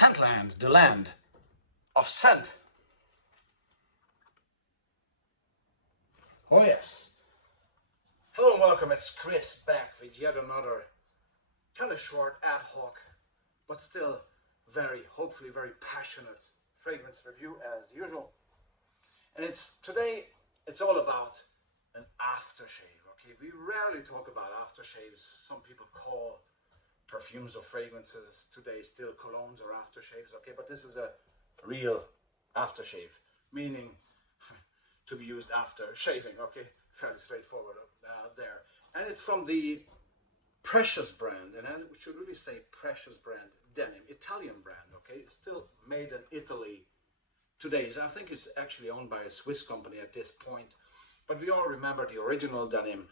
Scentland, the land of scent. Oh yes. Hello and welcome, it's Chris back with yet another kind of short, ad hoc, but still hopefully very passionate fragrance review as usual. And today it's all about an aftershave, okay? We rarely talk about aftershaves. Some people call perfumes or fragrances today still colognes or aftershaves, okay? But this is a real aftershave, meaning to be used after shaving, okay? Fairly straightforward there. And it's from the Precious brand, and I should really say Precious brand, Denim, Italian brand, okay? It's still made in Italy today. So I think it's actually owned by a Swiss company at this point. But we all remember the original Denim,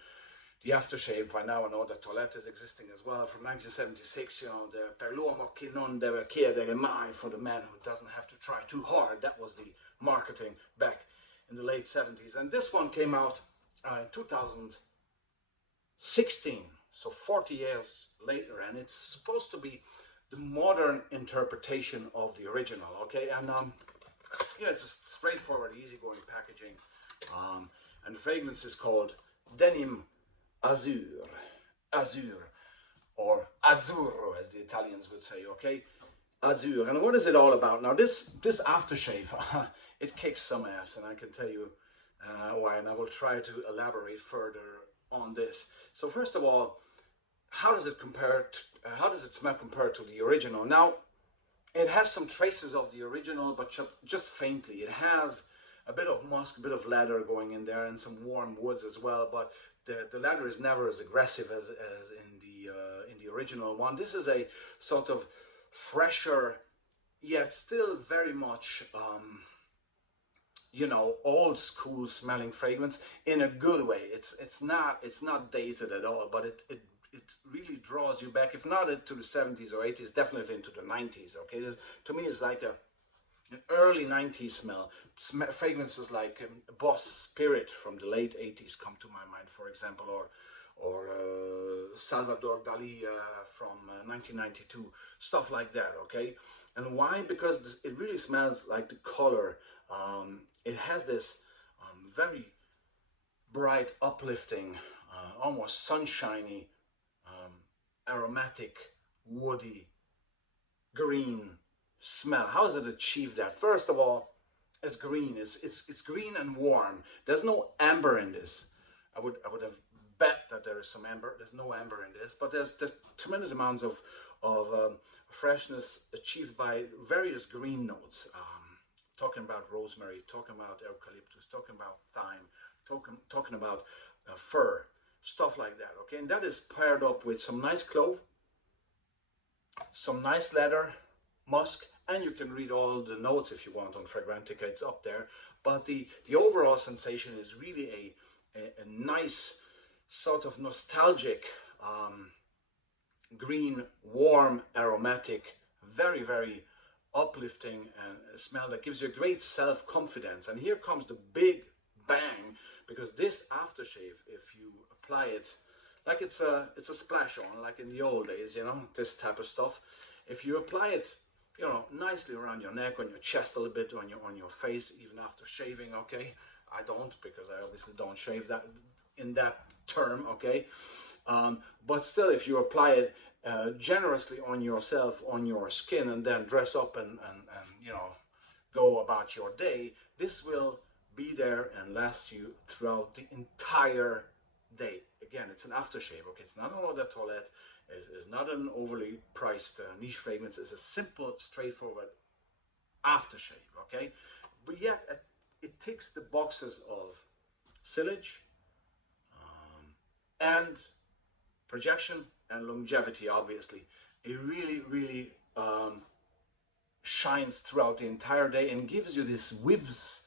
the aftershave. By now I know that Toilette is existing as well. From 1976, you know, the Per l'uomo che non deve chiedere mai, for the man who doesn't have to try too hard. That was the marketing back in the late 70s. And this one came out in 2016, so 40 years later. And it's supposed to be the modern interpretation of the original, okay? And yeah, it's a straightforward, easygoing packaging. And the fragrance is called Denim Azure, or Azzurro, as the Italians would say, okay? Azure. And what is it all about? Now, this aftershave, it kicks some ass, and I can tell you why, and I will try to elaborate further on this. So first of all, how does it smell compared to the original? Now, it has some traces of the original, but just faintly. It has a bit of musk, a bit of leather going in there, and some warm woods as well. But the leather is never as aggressive as in the original one. This is a sort of fresher, yet still very much you know, old school smelling fragrance in a good way. It's not dated at all, but it really draws you back, if not to the 70s or 80s, definitely into the 90s, okay? To me, it's like an early 90s smell. Fragrances like Boss Spirit from the late 80s come to my mind, for example, or Salvador Dali from 1992, stuff like that, okay? And why? Because it really smells like the color. It has this very bright, uplifting, almost sunshiny, aromatic, woody, green smell. How does it achieve that? First of all, it's green. It's green and warm. There's no amber in this. I would have bet that there is some amber. There's no amber in this, but there's tremendous amounts of freshness achieved by various green notes. Talking about rosemary, talking about eucalyptus, talking about thyme, talking about fir, stuff like that, okay? And that is paired up with some nice clove, some nice leather, musk, and you can read all the notes if you want on Fragrantica, it's up there. But the overall sensation is really a nice, sort of nostalgic, green, warm, aromatic, very, very uplifting smell that gives you a great self-confidence. And here comes the big bang, because this aftershave, if you apply it like it's a splash on, like in the old days, you know, this type of stuff, if you apply it, you know, nicely around your neck, on your chest a little bit, on your face, even after shaving, okay? I don't, because I obviously don't shave that in that term, okay? But still, if you apply it generously on yourself, on your skin, and then dress up and you know, go about your day, this will be there and last you throughout the entire day. Again, it's an aftershave, okay? It's not an eau de toilette. It's not an overly priced niche fragrance. It's a simple, straightforward aftershave, okay? But yet, it ticks the boxes of sillage and projection and longevity, obviously. It really, really shines throughout the entire day and gives you this whiffs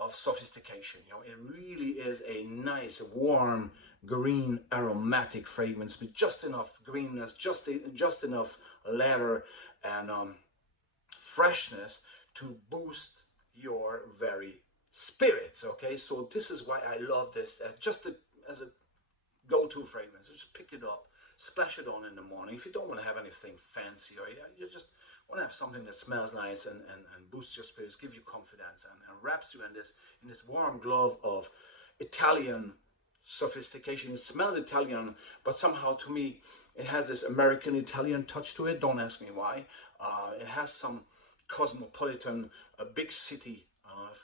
of sophistication. You know, it really is a nice, warm, green, aromatic fragrance with just enough greenness, just enough leather and freshness to boost your very spirits, okay? So this is why I love this as a go-to fragrance. Just pick it up, splash it on in the morning. If you don't want to have anything fancy, or you just want to have something that smells nice and boosts your spirits, give you confidence, and wraps you in this warm glove of Italian sophistication. It smells Italian, but somehow to me it has this American Italian touch to it. Don't ask me why. It has some cosmopolitan, big city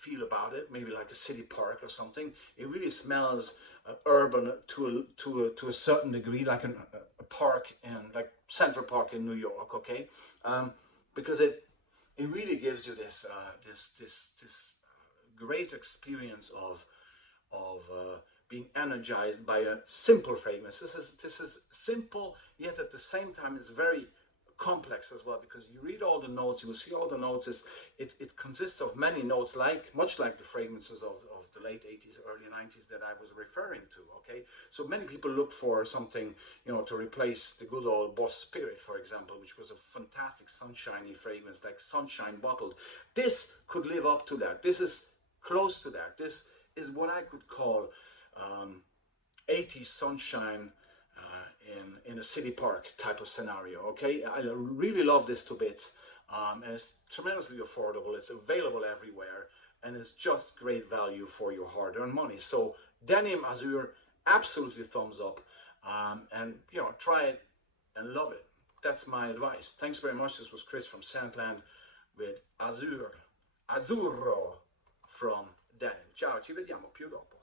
feel about it, maybe like a city park or something. It really smells urban to a certain degree, like a park in like Central Park in New York. Okay, because it really gives you this this great experience of being energized by a simple fragrance. This is simple, yet at the same time it's very complex as well, because you read all the notes, you will see all the notes. It consists of many notes, much like the fragrances of the late 80s, early 90s that I was referring to. Okay, so many people look for something, you know, to replace the good old Boss Spirit, for example, which was a fantastic sunshiny fragrance, like Sunshine Bottled. This could live up to that. This is close to that. This is what I could call 80s sunshine in a city park type of scenario. Okay, I really love this to bits, and it's tremendously affordable. It's available everywhere, and it's just great value for your hard-earned money. So Denim Azure, absolutely thumbs up, and you know, try it and love it. That's my advice. Thanks very much. This was Chris from Sandland with Azzurro from Denim. Ciao, ci vediamo più dopo.